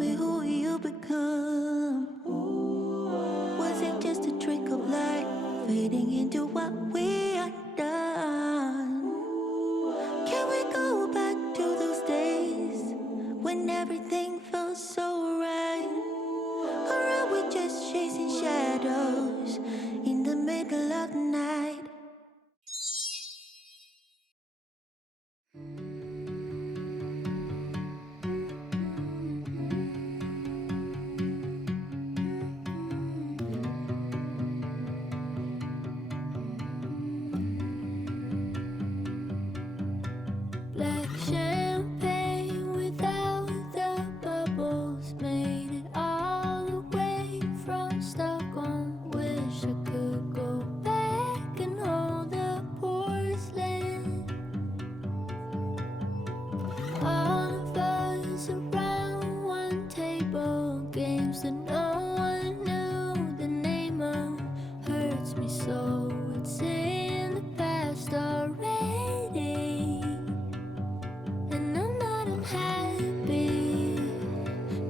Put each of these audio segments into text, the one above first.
me who you become. Was it just a trick of light, fading into what we are done? Can we go back to those days when everything felt so right? Or are we just chasing shadows in the middle of the night? Black champagne without the bubbles made it all the way from Stockholm. Wish I could go back and hold the porcelain. All of us around one table, games that no one knew the name of. Hurts me so, it's in the past already. And I'm not unhappy,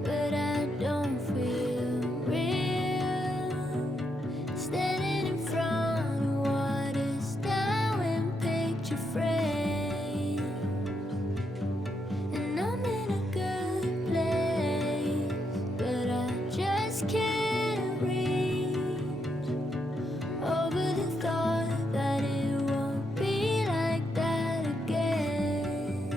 but I don't feel real. Standing in front of what is now in picture frame. And I'm in a good place, but I just can't reach over the thought that it won't be like that again.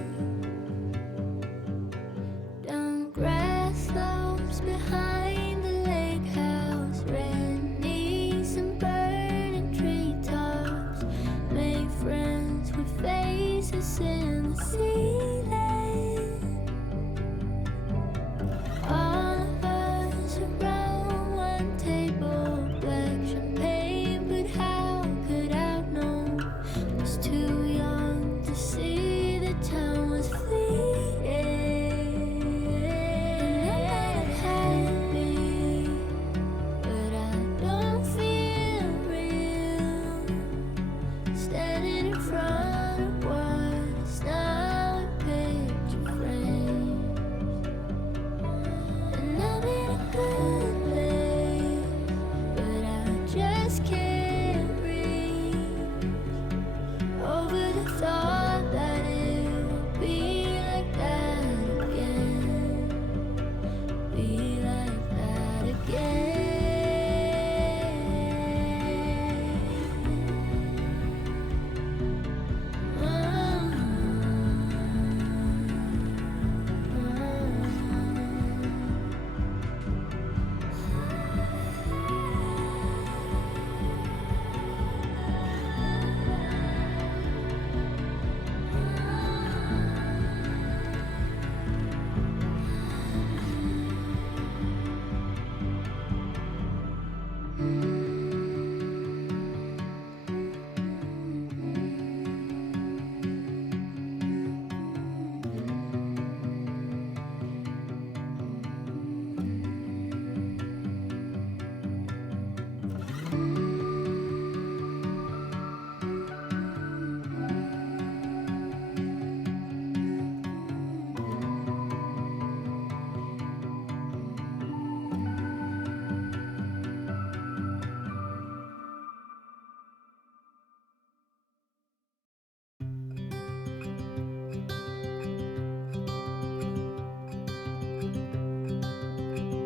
Down grass slopes behind the lake house, red knees and burning treetops. Made friends with faces in the ceiling. All of us around one table, black champagne, but how could I know? Was too young to see the time was fleeting. And I'm not happy, but I don't feel real. Standing in front of what is now a picture frame. And I'm in a good place, but I just can't reach over the thought that it will be like that again. Be like that again.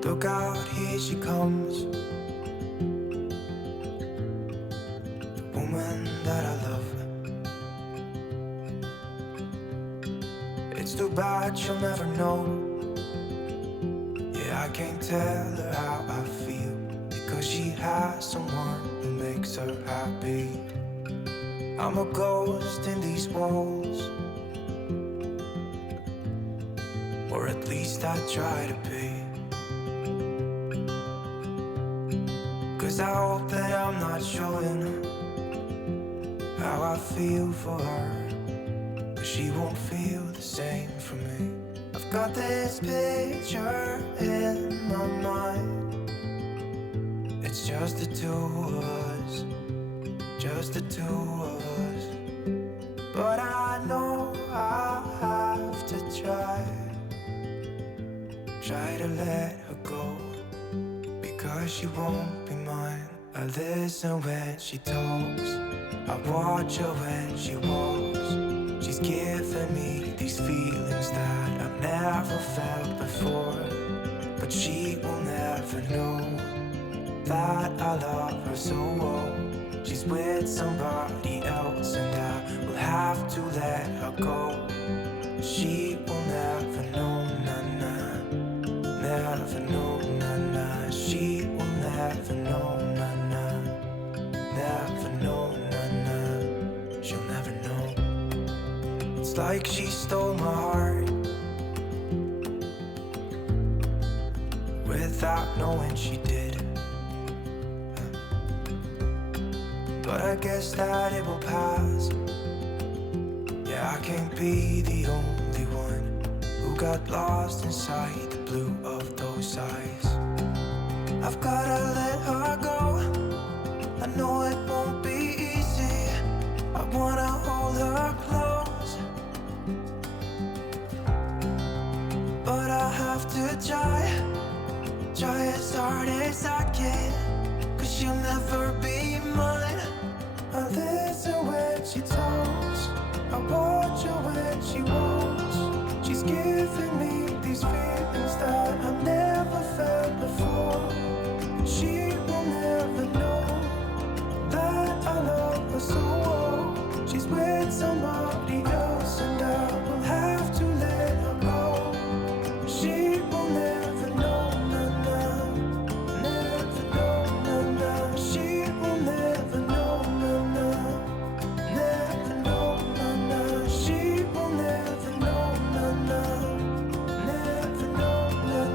Look out, here she comes, the woman that I love. It's too bad she'll never know. Yeah, I can't tell her how I feel, because she has someone who makes her happy. I'm a ghost in these walls, or at least I try to be. 'Cause I hope that I'm not showing how I feel for her, but she won't feel the same for me. I've got this picture in my mind. It's just the two of us, just the two of us. But I know I'll have to try try to let her go, because she won't be mine. I listen when she talks, I watch her when she walks. She's giving me these feelings that I've never felt before, but she will never know that I love her so well. She's with somebody else and I will have to let her go. She will never know, na-na, never know, na-na. She will never know, na-na, never know, na-na. She'll never know. It's like she stole my heart without knowing she did. But I guess that it will pass. Yeah, I can't be the only one who got lost inside the blue of those eyes. I've gotta let her go. I know it won't be easy. I wanna hold her close, but I have to try as hard as I can, 'cause she'll never be mine. I listen when she talks, I watch her when she walks. She's giving me these feelings that I've never felt before. She will never know that I love her so well. She's with somebody else and I will have to let her go. She will never know, na-na, never know, na-na. She will never know, na-na, never know, na-na. She will never know, na-na, never know, na-na.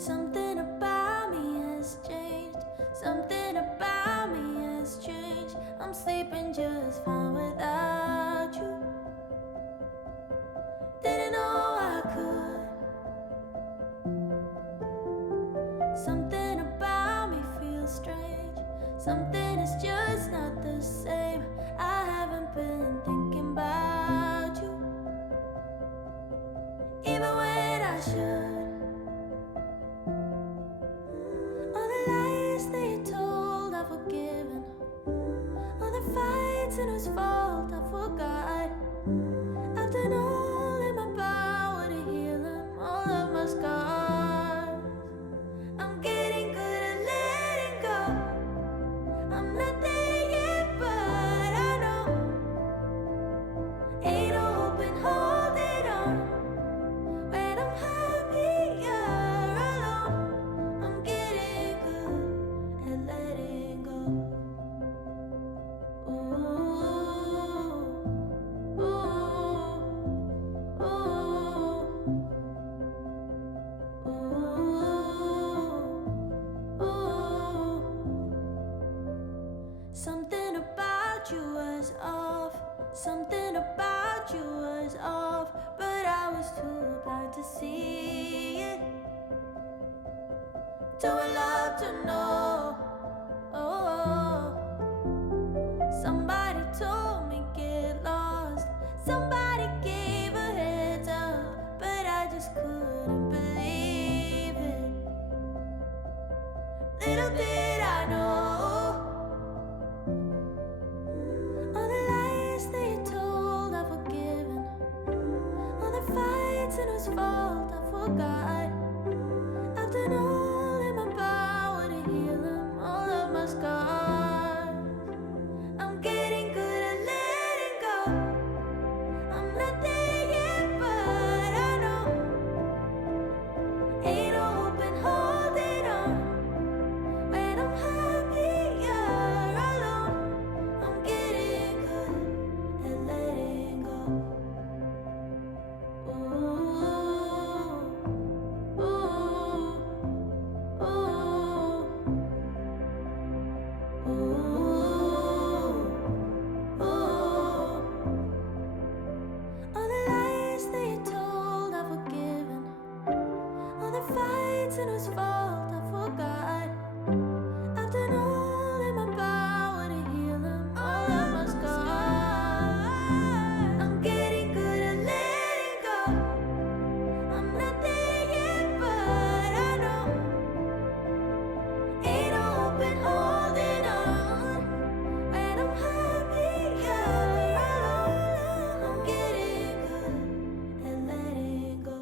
Something about me has changed. Something about me has changed. I'm sleeping just fine without you. Didn't know I could. Something about me feels strange. Something is just not the same. I haven't been thinking about you, even when I should. All the lies that you told, I've forgiven. All the fights and whose fault I forgot. I've done all in my power to heal them, all of my scars. I'm getting good at letting go. I'm not there yet, but I know ain't no hope in holding on when I'm happier alone. I'm getting good at letting go. Ooh, ooh, ooh, ooh, ooh. Something about you was off. Something about you was off, but I was too blind to see it. Too in love to know. Oh, somebody told me get lost. Somebody gave a heads up, but I just couldn't believe it. Little did I know. All the lies that you told, I've forgiven. All the fights and whose fault I forgot. I've done all in my power to heal them, all of my scars. I'm getting good at letting go. I'm not there yet, but I know ain't no hope in holding on when I'm happier alone. I'm getting good at letting go. Ooh, ooh, ooh, ooh, ooh. All the lies that you told, I've forgiven. All the fights and whose fault I forgot. I've done all in my power to heal them, all of my scars. I'm getting good at letting go. I'm not there yet, but I know ain't no hope in holding on when I'm happier alone. I'm getting good at letting go.